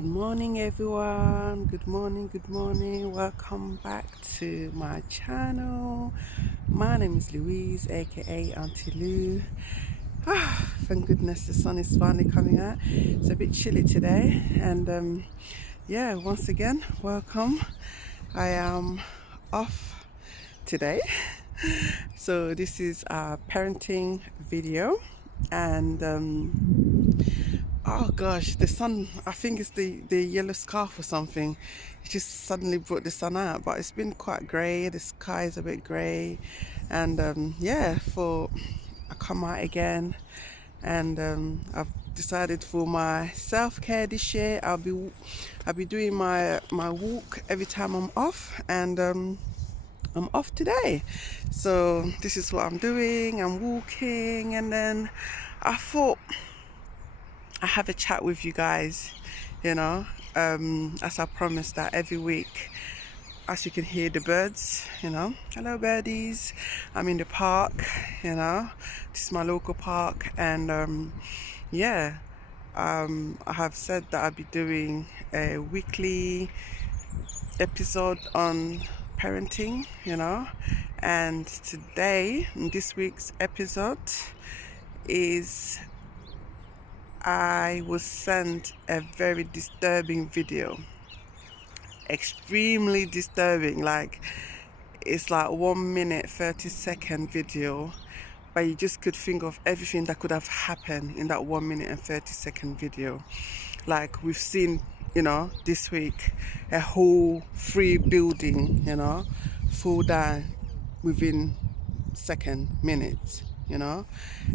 Good morning, everyone. Good morning, good morning. Welcome back to my channel. My name is Louise, aka Auntie Lou. Thank goodness the sun is finally coming out. It's a bit chilly today, and yeah, once again, welcome. I am off today, so this is a parenting video, and oh gosh, the sun, I think it's the yellow scarf or something. It just suddenly brought the sun out, but it's been quite grey. The sky is a bit grey, and yeah, I come out again, and I've decided for my self-care this year, I'll be doing my walk every time I'm off, and I'm off today. So this is what I'm doing. I'm walking, and then I thought I have a chat with you guys, you know, as I promised that every week, as you can hear the birds, hello birdies. I'm in the park, this is my local park, and yeah, I have said that I'll be doing a weekly episode on parenting, and today, in this week's episode, is I was sent a very disturbing video. Extremely disturbing. Like, it's like 1 minute 30-second video, but you just could think of everything that could have happened in that 1 minute and 30-second video. Like, we've seen, this week, a whole free building, fall down within minutes.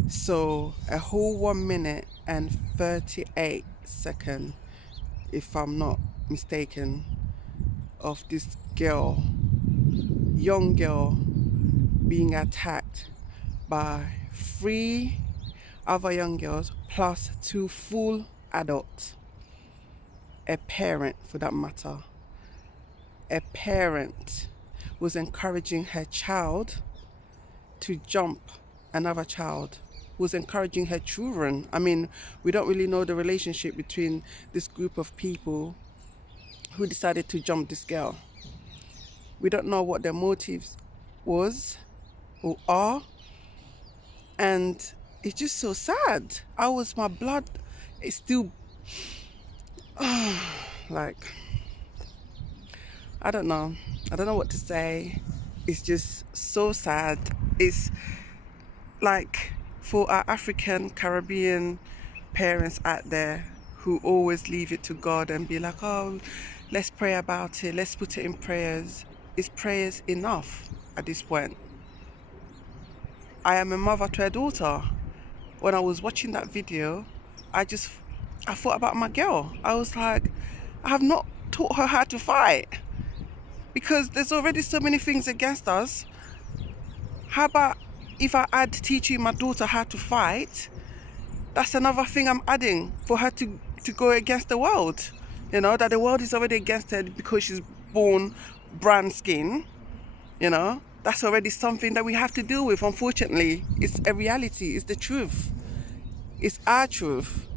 So a whole 1 minute and 38 seconds, if I'm not mistaken, of this girl, young girl, being attacked by 3 other young girls plus 2 full adults, a parent for that matter. A parent was encouraging her child to jump another child, was encouraging her children. I mean, we don't really know the relationship between this group of people who decided to jump this girl. We don't know what their motives was or are, and it's just so sad. My blood is still like, I don't know what to say. It's just so sad. It's like, for our African Caribbean parents out there who always leave it to God and be like, oh, let's pray about it, let's put it in prayers. Is prayers enough at this point? I am a mother to a daughter. When I was watching that video, I thought about my girl. I was like, I have not taught her how to fight, because there's already so many things against us. How about if I add teaching my daughter how to fight? That's another thing I'm adding for her to go against the world. That the world is already against her because she's born brown skin. That's already something that we have to deal with. Unfortunately, it's a reality. It's the truth. It's our truth.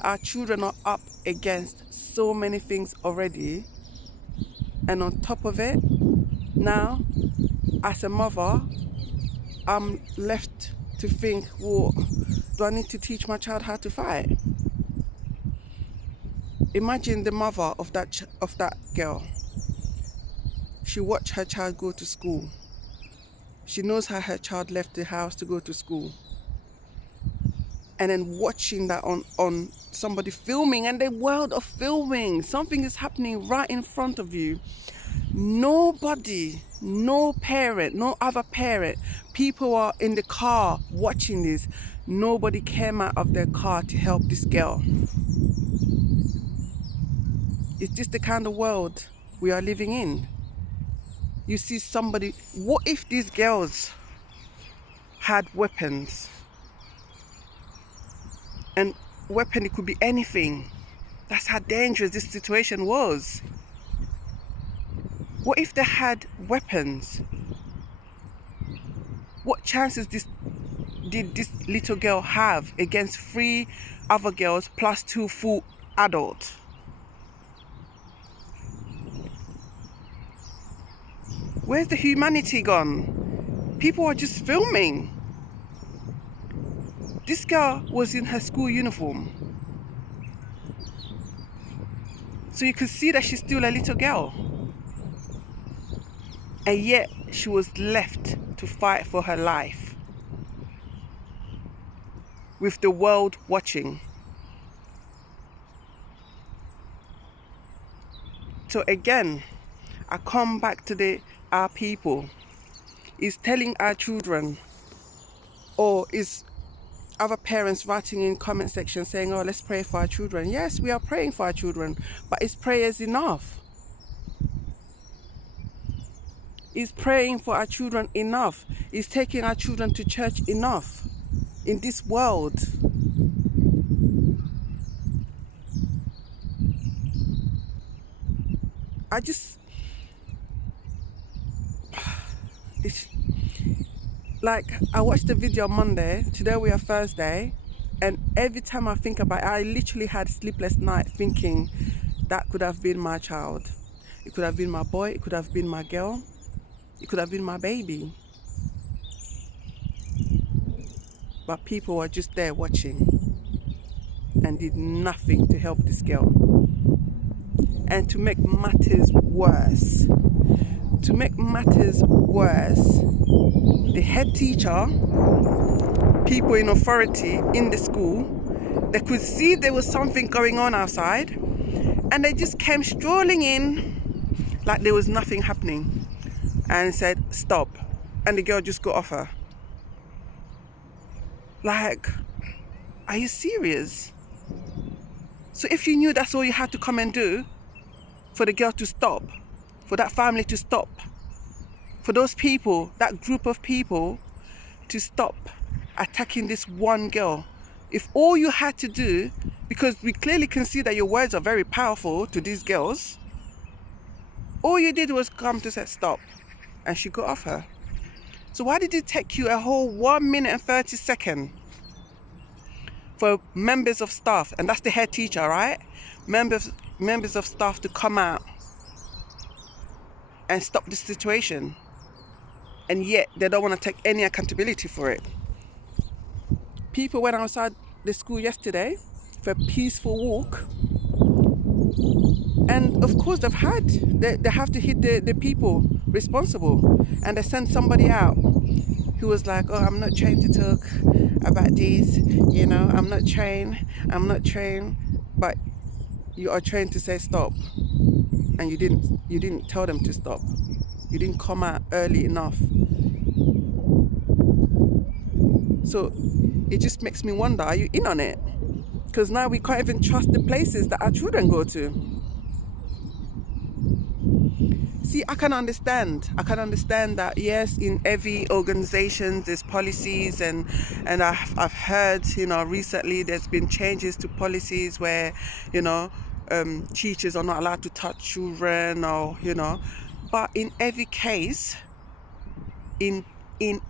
Our children are up against so many things already. And on top of it, now, as a mother, I'm left to think, well, do I need to teach my child how to fight? Imagine the mother of that girl. She watched her child go to school. She knows how her child left the house to go to school. And then watching that on somebody filming, and the world of filming, something is happening right in front of you. Nobody, no parent, no other parent, people are in the car watching this. Nobody came out of their car to help this girl. Is this the kind of world we are living in? You see somebody, what if these girls had weapons? And weapon, it could be anything. That's how dangerous this situation was. What if they had weapons? What chances did this little girl have against 3 other girls plus 2 full adults? Where's the humanity gone? People are just filming. This girl was in her school uniform. So you could see that she's still a little girl. And yet she was left to fight for her life, with the world watching. So again, I come back to our people. Is telling our children, or is other parents writing in comment section saying, oh, let's pray for our children. Yes, we are praying for our children, but is prayers enough? Is praying for our children enough? Is taking our children to church enough in this world? It's like, I watched the video on Monday, today we are Thursday, and every time I think about it, I literally had sleepless night thinking that could have been my child. It could have been my boy, it could have been my girl, it could have been my baby. But people were just there watching and did nothing to help this girl. And to make matters worse, the head teacher, people in authority in the school, they could see there was something going on outside, and they just came strolling in like there was nothing happening and said, stop. And the girl just got off her. Like, are you serious? So if you knew that's all you had to come and do for the girl to stop, for that family to stop, for those people, that group of people to stop attacking this one girl, if all you had to do, because we clearly can see that your words are very powerful to these girls, all you did was come to say stop, and she got off her. So why did it take you a whole 1 minute and 30 seconds for members of staff, and that's the head teacher, right? Members of staff to come out and stop the situation, and yet they don't want to take any accountability for it. People went outside the school yesterday for a peaceful walk, and of course they have to hit the people responsible, and they sent somebody out who was like, oh, I'm not trained to talk about this, I'm not trained, but you are trained to say stop, and you didn't tell them to stop. You didn't come out early enough. So it just makes me wonder, are you in on it? Because now we can't even trust the places that our children go to. See, I can understand that, yes, in every organization there's policies, and I've heard, recently there's been changes to policies where, teachers are not allowed to touch children, or, but in every case, in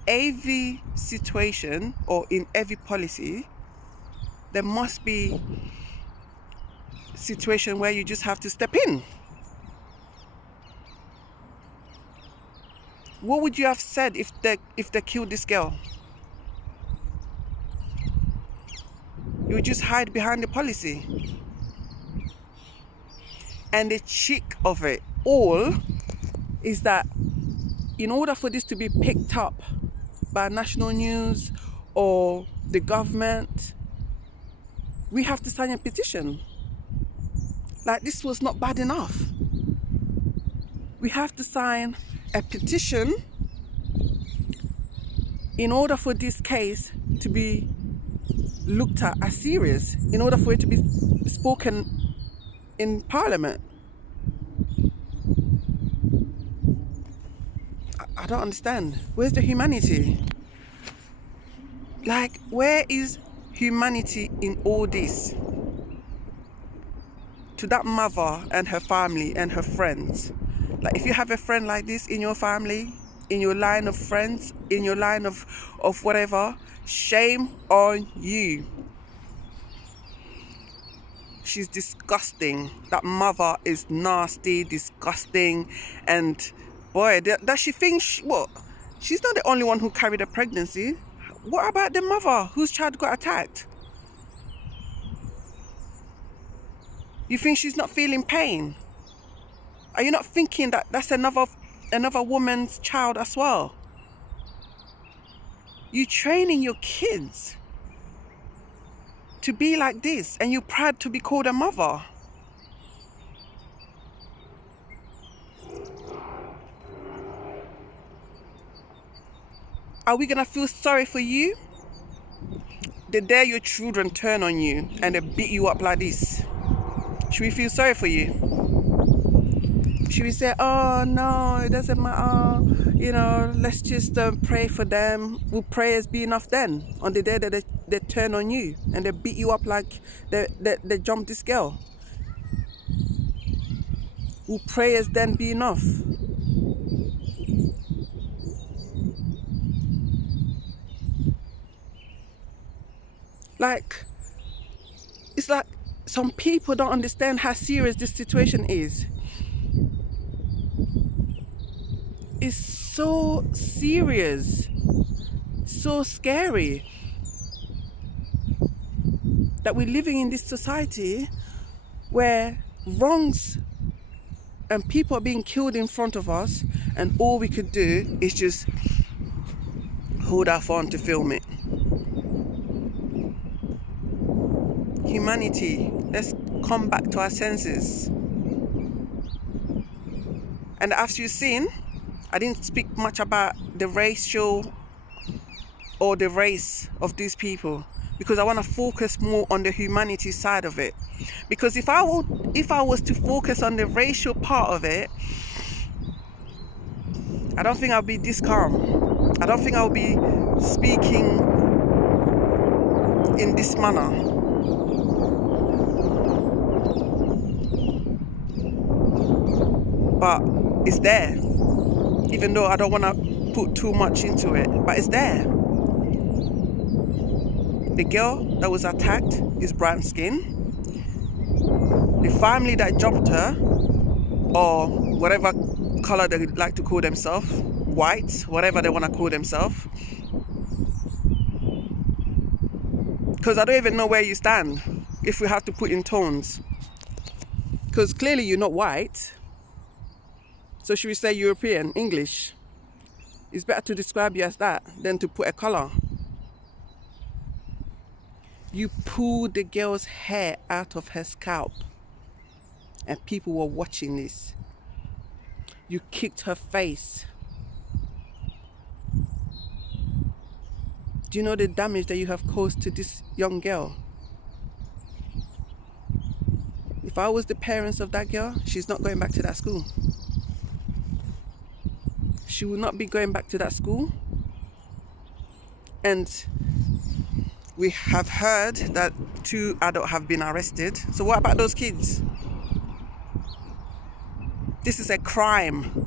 every situation or in every policy, there must be a situation where you just have to step in. What would you have said if they killed this girl? You would just hide behind the policy. And the cheek of it all is that in order for this to be picked up by national news or the government, we have to sign a petition. Like, this was not bad enough. We have to sign a petition in order for this case to be looked at as serious, in order for it to be spoken in Parliament. I don't understand. Where's the humanity? Like, where is humanity in all this? To that mother and her family and her friends. Like, if you have a friend like this in your family, in your line of friends, in your line of whatever, shame on you. She's disgusting. That mother is nasty, disgusting, and Boy, does she think, what? She's not the only one who carried a pregnancy. What about the mother whose child got attacked? You think she's not feeling pain? Are you not thinking that that's another woman's child as well? You training your kids to be like this, and you're proud to be called a mother. Are we gonna feel sorry for you the day your children turn on you and they beat you up like this? Should we feel sorry for you? Should we say, oh no, it doesn't matter, let's just pray for them? Will prayers be enough then, on the day that they turn on you and they beat you up like they jumped this girl? Will prayers then be enough? Like, it's like some people don't understand how serious this situation is. It's so serious, so scary, that we're living in this society where wrongs and people are being killed in front of us, and all we could do is just hold our phone to film it. Humanity, let's come back to our senses. And as you've seen, I didn't speak much about the racial or the race of these people, because I want to focus more on the humanity side of it. Because if I was to focus on the racial part of it, I don't think I'll be this calm. I don't think I'll be speaking in this manner. But it's there. Even though I don't want to put too much into it, but it's there. The girl that was attacked is brown skin. The family that jumped her, or whatever color they like to call themselves, white, whatever they want to call themselves. Because I don't even know where you stand if we have to put in tones. Because clearly you're not white. So should we say European, English? It's better to describe you as that than to put a color. You pulled the girl's hair out of her scalp, and people were watching this. You kicked her face. Do you know the damage that you have caused to this young girl? If I was the parents of that girl, she's not going back to that school. She will not be going back to that school. And we have heard that 2 adults have been arrested. So what about those kids? This is a crime.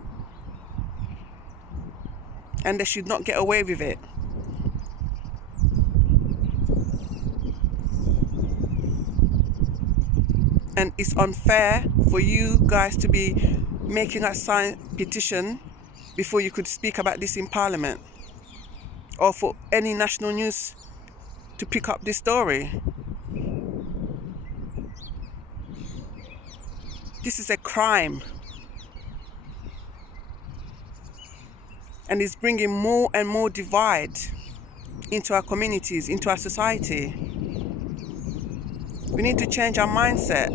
And they should not get away with it. And it's unfair for you guys to be making a sign petition before you could speak about this in Parliament, or for any national news to pick up this story. This is a crime. And it's bringing more and more divide into our communities, into our society. We need to change our mindset.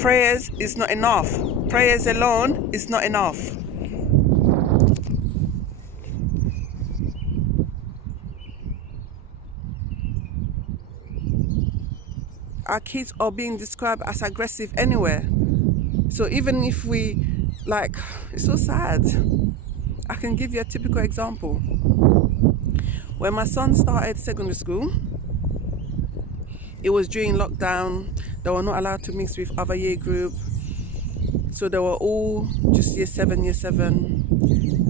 Prayers is not enough. Prayers alone is not enough. Our kids are being described as aggressive anywhere. So even if we, it's so sad. I can give you a typical example. When my son started secondary school, it was during lockdown. They were not allowed to mix with other year group. So they were all just year 7.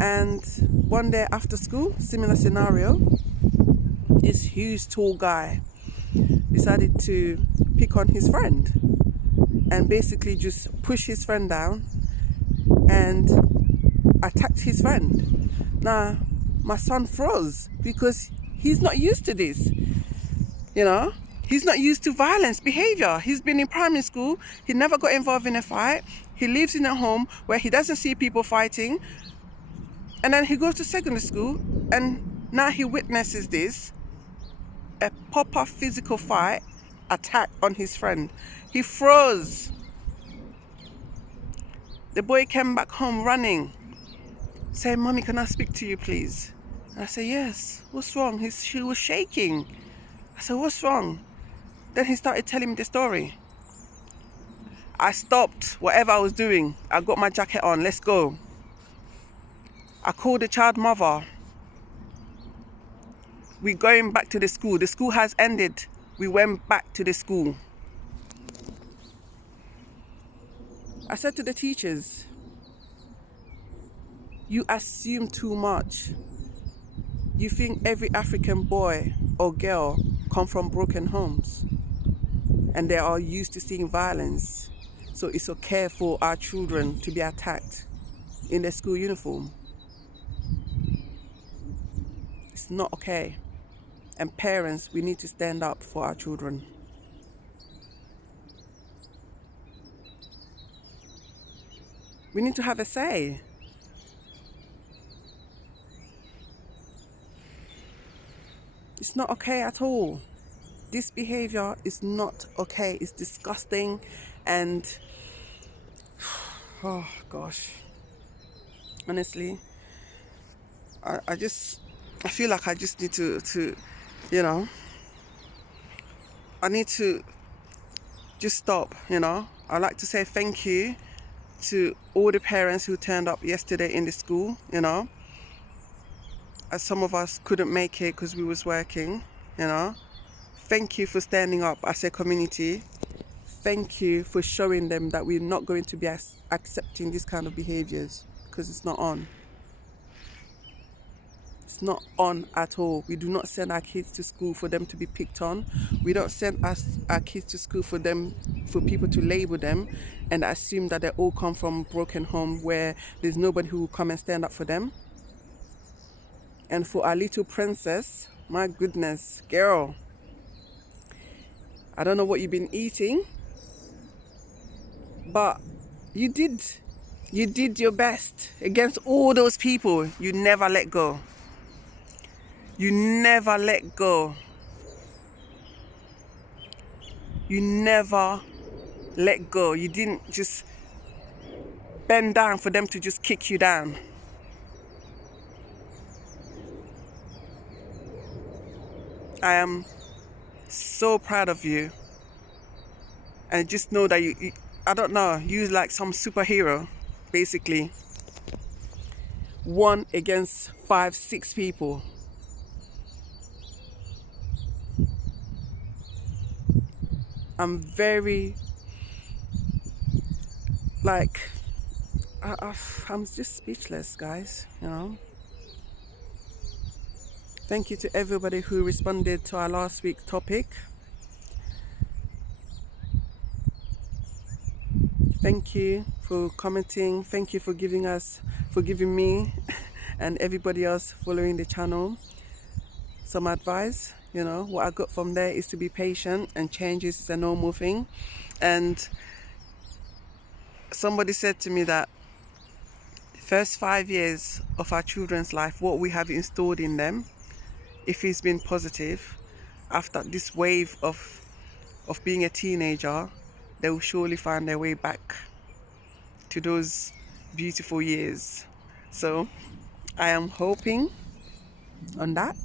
And one day after school, similar scenario, this huge tall guy decided to pick on his friend and basically just push his friend down and attacked his friend. Now, my son froze because he's not used to this, you know. He's not used to violence behavior. He's been in primary school. He never got involved in a fight. He lives in a home where he doesn't see people fighting. And then he goes to secondary school and now he witnesses this, a proper physical fight, attack on his friend. He froze. The boy came back home running, saying, "Mommy, can I speak to you, please?" And I said, "Yes." "What's wrong?" She was shaking. I said, "What's wrong?" Then he started telling me the story. I stopped whatever I was doing. I got my jacket on. Let's go. I called the child mother. We're going back to the school. The school has ended. We went back to the school. I said to the teachers, "You assume too much. You think every African boy or girl come from broken homes and they are used to seeing violence. So it's okay for our children to be attacked in their school uniform. It's not okay. And parents, we need to stand up for our children." We need to have a say. It's not okay at all. This behavior is not okay. It's disgusting and oh gosh. Honestly, I feel like I just need to you know, I need to just stop, you know. I'd like to say thank you to all the parents who turned up yesterday in the school, you know. As some of us couldn't make it because we was working, you know. Thank you for standing up as a community. Thank you for showing them that we're not going to be accepting this kind of behaviors, because it's not on. It's not on at all. We do not send our kids to school for them to be picked on. We don't send our kids to school for people to label them and assume that they all come from a broken home where there's nobody who will come and stand up for them. And for our little princess, my goodness, girl, I don't know what you've been eating, but you did your best against all those people. You never let go. You never let go. You never let go. You didn't just bend down for them to just kick you down. I am so proud of you. And just know that you I don't know, you're like some superhero, basically. 1 against 5, 6 people. I'm very, like, I'm just speechless, guys, you know. Thank you to everybody who responded to our last week's topic. Thank you for commenting. Thank you for giving me and everybody else following the channel some advice. You know, what I got from there is to be patient, and changes is a normal thing. And somebody said to me that the first 5 years of our children's life, what we have installed in them, if it's been positive, after this wave of being a teenager, they will surely find their way back to those beautiful years. So I am hoping on that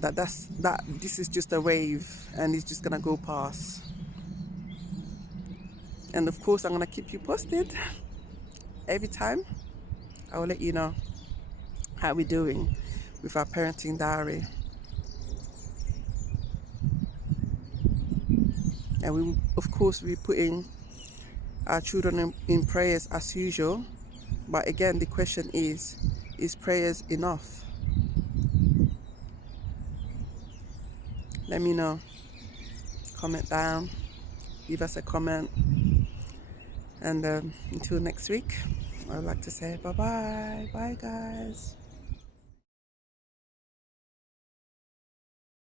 this is just a wave and it's just gonna go past. And of course I'm gonna keep you posted every time. I will let you know how we're doing with our parenting diary. And we will of course be putting our children in prayers as usual. But again, the question is prayers enough? Let me know. Comment down, leave us a comment. And until next week, I would like to say bye bye. Bye, guys.